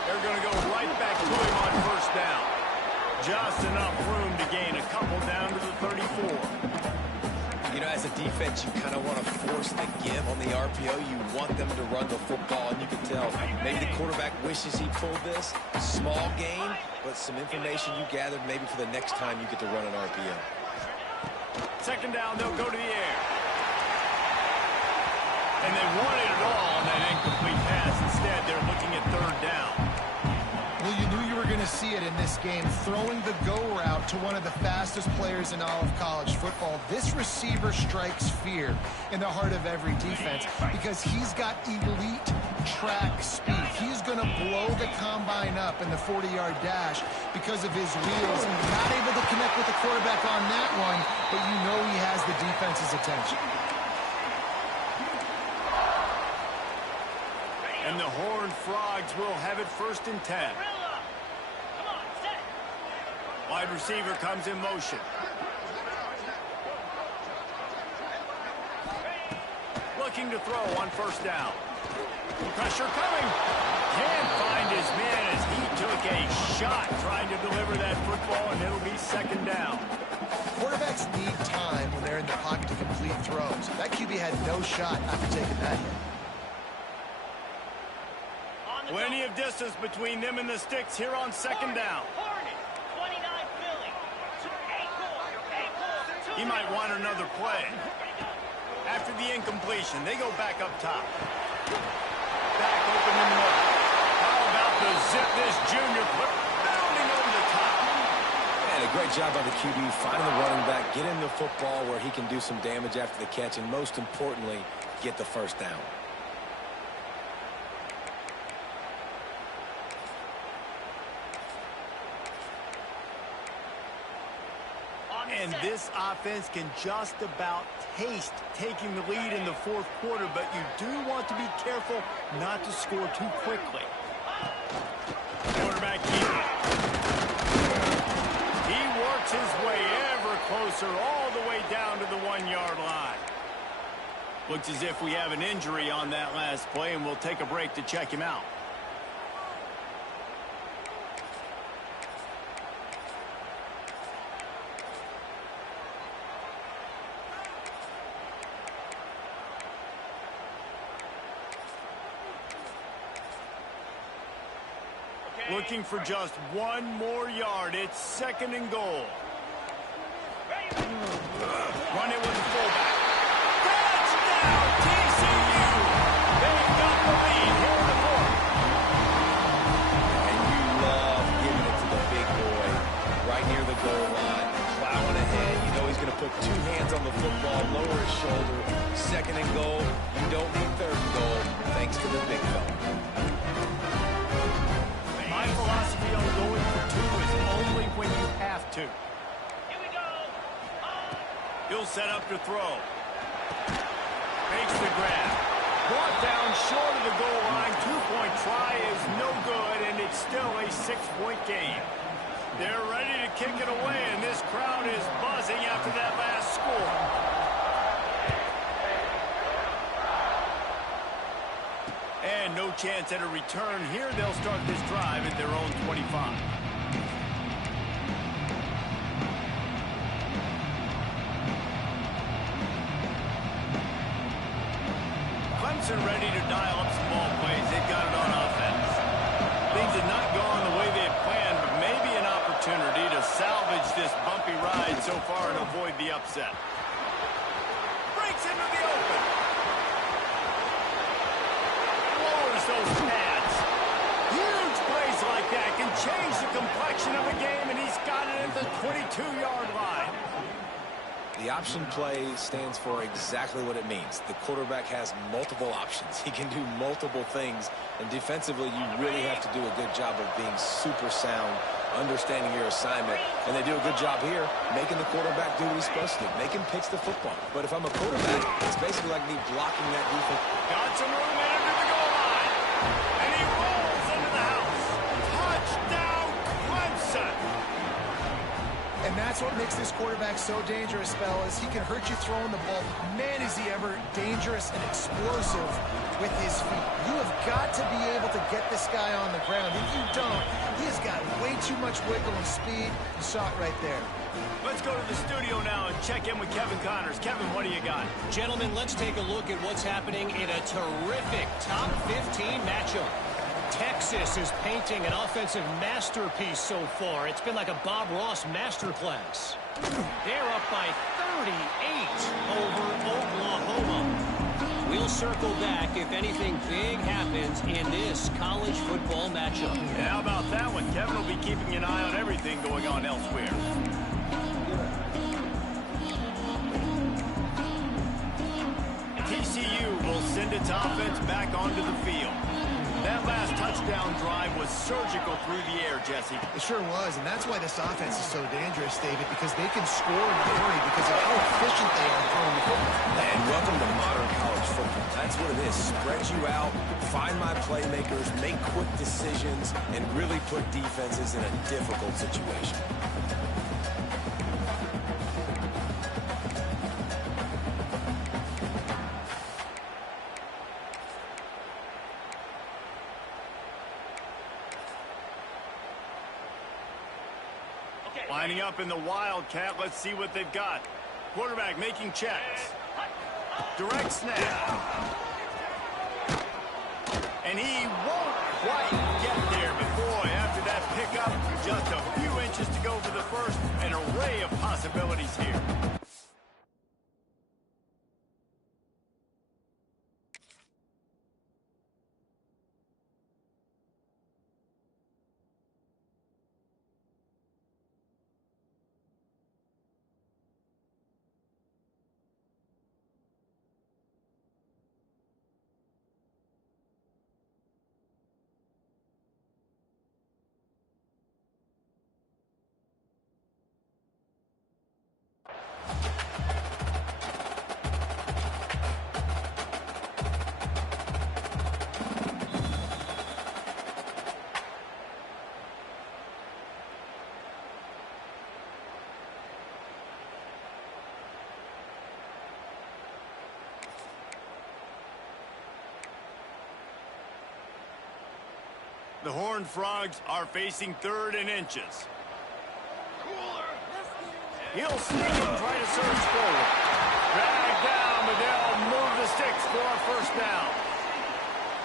They're going to go right back to him on 1st down. Just enough room to gain a couple down to the 34. You know, as a defense, you kind of want to force the give on the RPO. You want them to run the football, and you can tell maybe the quarterback wishes he pulled this. Small gain, but some information you gathered maybe for the next time you get to run an RPO. 2nd down, they'll go to the air. And they wanted it all on that incomplete pass. Instead, they're looking at 3rd down. Well, you knew you were going to see it in this game. Throwing the go route to one of the fastest players in all of college football. This receiver strikes fear in the heart of every defense because he's got elite track speed. He's going to blow the combine up in the 40-yard dash because of his wheels. Not able to connect with the quarterback on that one, but you know he has the defense's attention. And the Horned Frogs will have it 1st and 10. Wide receiver comes in motion. Looking to throw on 1st down. Pressure coming. Can't find his man as he took a shot trying to deliver that football, and it'll be 2nd down. Quarterbacks need time when they're in the pocket to complete throws. That QB had no shot after taking that hit. Plenty of distance between them and the sticks here on 2nd down. He might want another play. After the incompletion, they go back up top. Back open in the middle. How about the zip this junior bounding over the top? And a great job by the QB finding the running back, get him the football where he can do some damage after the catch, and most importantly, get the first down. And this offense can just about taste taking the lead in the fourth quarter, but you do want to be careful not to score too quickly. Quarterback keeper. He works his way ever closer all the way down to the 1-yard line. Looks as if we have an injury on that last play, and we'll take a break to check him out. Looking for just one more yard. It's 2nd and goal. Run it with the fullback. Touchdown, TCU! They've got the lead here in the fourth. And you love giving it to the big boy right near the goal line, plowing ahead. You know he's going to put 2 hands on the football, lower his shoulder. 2nd and goal. You don't need 3rd and goal, thanks to the big fella. My philosophy on going for 2 is only when you have to. Here we go. He'll set up to throw. Makes the grab. Brought down short of the goal line. 2-point try is no good, and it's still a 6-point game. They're ready to kick it away, and this crowd is buzzing after that last score. And no chance at a return here. They'll start this drive at their own 25. Clemson ready to dial up some ball plays. They've got it on offense. Things have not gone the way they had planned, but maybe an opportunity to salvage this bumpy ride so far and avoid the upset. Breaks into the open. Those pads. Huge plays like that can change the complexion of a game, and he's got it at the 22-yard line. The option play stands for exactly what it means. The quarterback has multiple options. He can do multiple things, and defensively you really have to do a good job of being super sound, understanding your assignment, and they do a good job here making the quarterback do what he's supposed to do, make him pitch the football. But if I'm a quarterback, it's basically like me blocking that defense. Got some room in under the goal line, and he rolls into the house. Touchdown, Clemson! And that's what makes this quarterback so dangerous, fellas. He can hurt you throwing the ball. Man, is he ever dangerous and explosive with his feet. You have got to be able to get this guy on the ground. If you don't, he has got way too much wiggle and speed. You saw it right there. Let's go to the studio now and check in with Kevin Connors. Kevin, what do you got? Gentlemen, let's take a look at what's happening in a terrific top 15 matchup. Texas is painting an offensive masterpiece so far. It's been like a Bob Ross masterclass. They're up by 38 over Oklahoma. We'll circle back if anything big happens in this college football matchup. And how about that one? Kevin will be keeping an eye on everything going on elsewhere. TCU will send its offense back onto the field. That last touchdown drive was surgical through the air, Jesse. It sure was, and that's why this offense is so dangerous, David, because they can score in a hurry because of how efficient they are throwing the football. And welcome to modern college football. That's what it is. Spread you out, find my playmakers, make quick decisions, and really put defenses in a difficult situation. Lining up in the Wildcat. Let's see what they've got. Quarterback making checks. Direct snap. And he won't quite get there. But boy, after that pickup, just a few inches to go for the first. An array of possibilities here. The Horned Frogs are facing 3rd and inches. He'll sneak and try to surge forward. Drag down, but they'll move the sticks for a first down.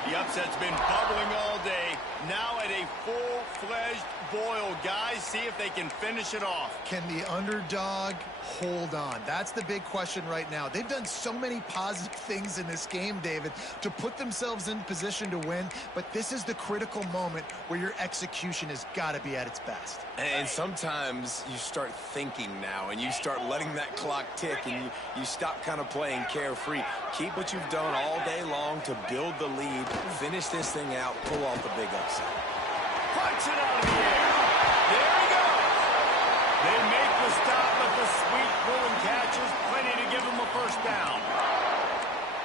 The upset's been bubbling all day. Now at a full-fledged boil. Guys, see if they can finish it off. Can the underdog hold on? That's the big question right now. They've done so many positive things in this game, David, to put themselves in position to win, but this is the critical moment where your execution has got to be at its best. And sometimes you start thinking now, and you start letting that clock tick, and you stop kind of playing carefree. Keep what you've done all day long to build the lead, finish this thing out, pull off the big upset. Punch it out of the air. There he goes. They make the stop, but the sweet pulling catches plenty to give them a first down.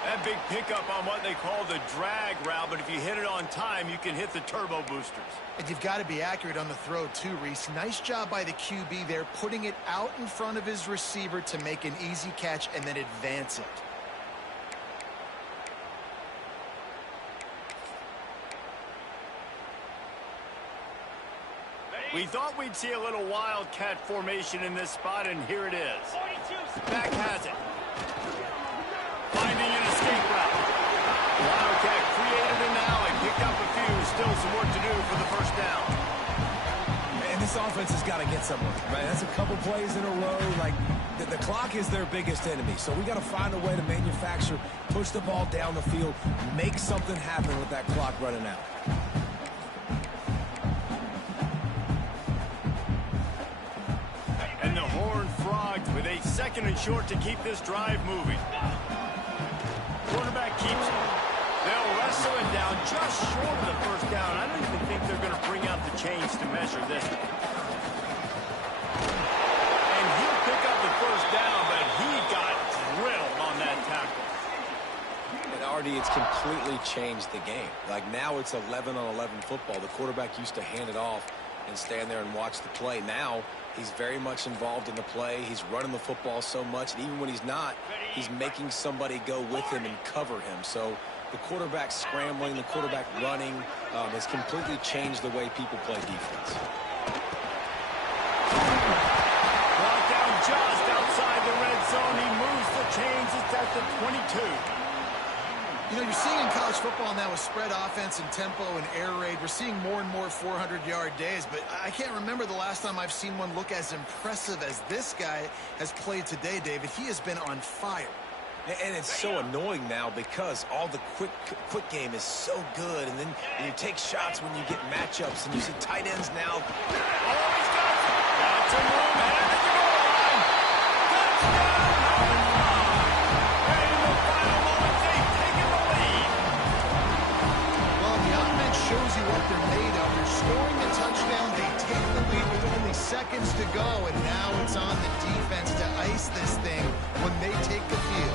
That big pickup on what they call the drag route, but if you hit it on time, you can hit the turbo boosters. And you've got to be accurate on the throw too, Reese. Nice job by the QB there, putting it out in front of his receiver to make an easy catch and then advance it. We thought we'd see a little wildcat formation in this spot, and here it is. Back has it. Finding an escape route. Wildcat created an alley, picked up a few. Still some work to do for the first down. And this offense has got to get somewhere, right? That's a couple plays in a row. Like, the clock is their biggest enemy. So we got to find a way to manufacture, push the ball down the field, make something happen with that clock running out. And the Horned Frogs with a 2nd and short to keep this drive moving. Quarterback keeps it. They'll wrestle it down just short of the first down. I don't even think they're going to bring out the chains to measure this. And he'll pick up the first down, but he got drilled on that tackle. And Artie, it's completely changed the game. Like, now it's 11-on-11 football. The quarterback used to hand it off and stand there and watch the play. Now he's very much involved in the play. He's running the football so much, and even when he's not, he's making somebody go with him and cover him. So the quarterback scrambling, the quarterback running has completely changed the way people play defense. Brought down just outside the red zone. He moves the chains. It's at the 22. You know, you're seeing in college football now with spread offense and tempo and air raid, we're seeing more and more 400-yard days, but I can't remember the last time I've seen one look as impressive as this guy has played today, David. He has been on fire. And it's so annoying now because all the quick game is so good, and then you take shots when you get matchups, and you see tight ends now. Oh, he's got some room ahead of the goal line. Touchdown! And in the final moments, they've taken the lead. Well, the offense shows you what they're made of. They're scoring a touchdown. They take the lead with only seconds to go, and now it's on the defense to ice this thing when they take the field.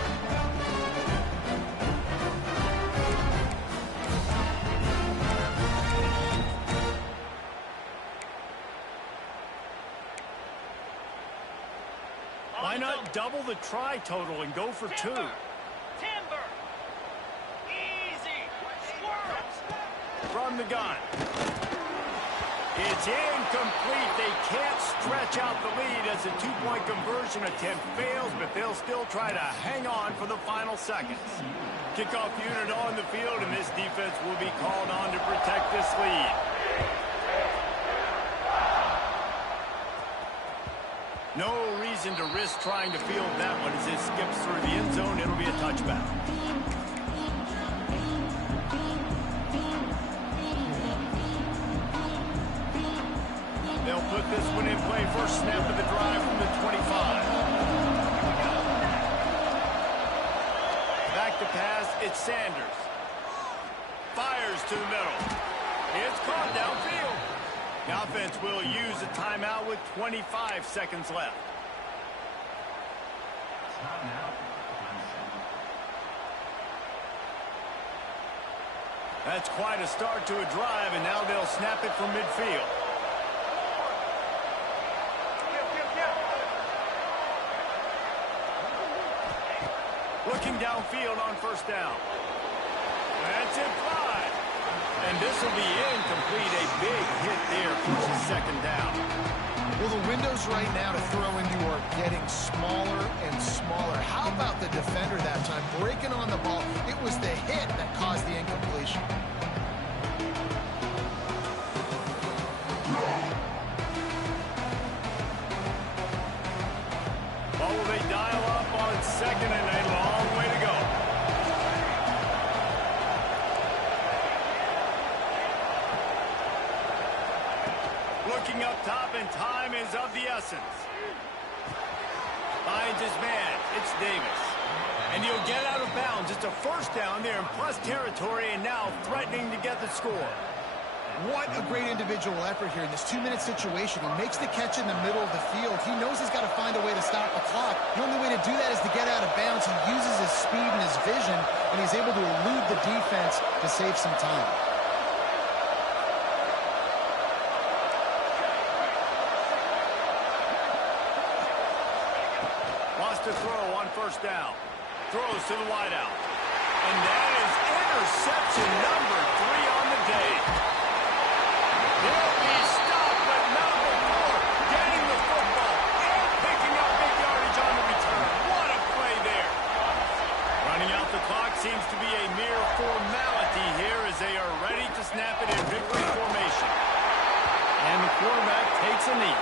Why not double the try total and go for 2? Timber. Easy. Squirrels. From the gun. It's incomplete. They can't stretch out the lead as the 2-point conversion attempt fails, but they'll still try to hang on for the final seconds. Kickoff unit on the field, and this defense will be called on to protect this lead. No reason to risk trying to field that one as it skips through the end zone. It'll be a touchback. They'll put this one in play. First snap of the drive from the 25. Back to pass, it's Sanders. Fires to the middle. It's caught downfield. The offense will use a timeout with 25 seconds left. That's quite a start to a drive, and now they'll snap it from midfield. Looking downfield on first down. That's implied. And this will be incomplete. A big hit there pushes second down. Well, the windows right now to throw into are getting smaller and smaller. How about the defender that time breaking on the ball? It was the hit that caused the incompletion. What will they dial up on second and a long way to go? Looking up top, and time is of the essence. Finds his man. It's Davis. And he'll get out of bounds. It's a first down there in plus territory, and now threatening to get the score. What a great individual effort here in this 2-minute situation. He makes the catch in the middle of the field. He knows he's got to find a way to stop the clock. The only way to do that is to get out of bounds. He uses his speed and his vision, and he's able to elude the defense to save some time. Wants to throw on first down. Throws to the wideout. And that is interception number 3 on the day. He'll be stopped, but not before getting the football and picking up big yardage on the return. What a play there. Running out the clock seems to be a mere formality here as they are ready to snap it in victory formation. And the quarterback takes a knee.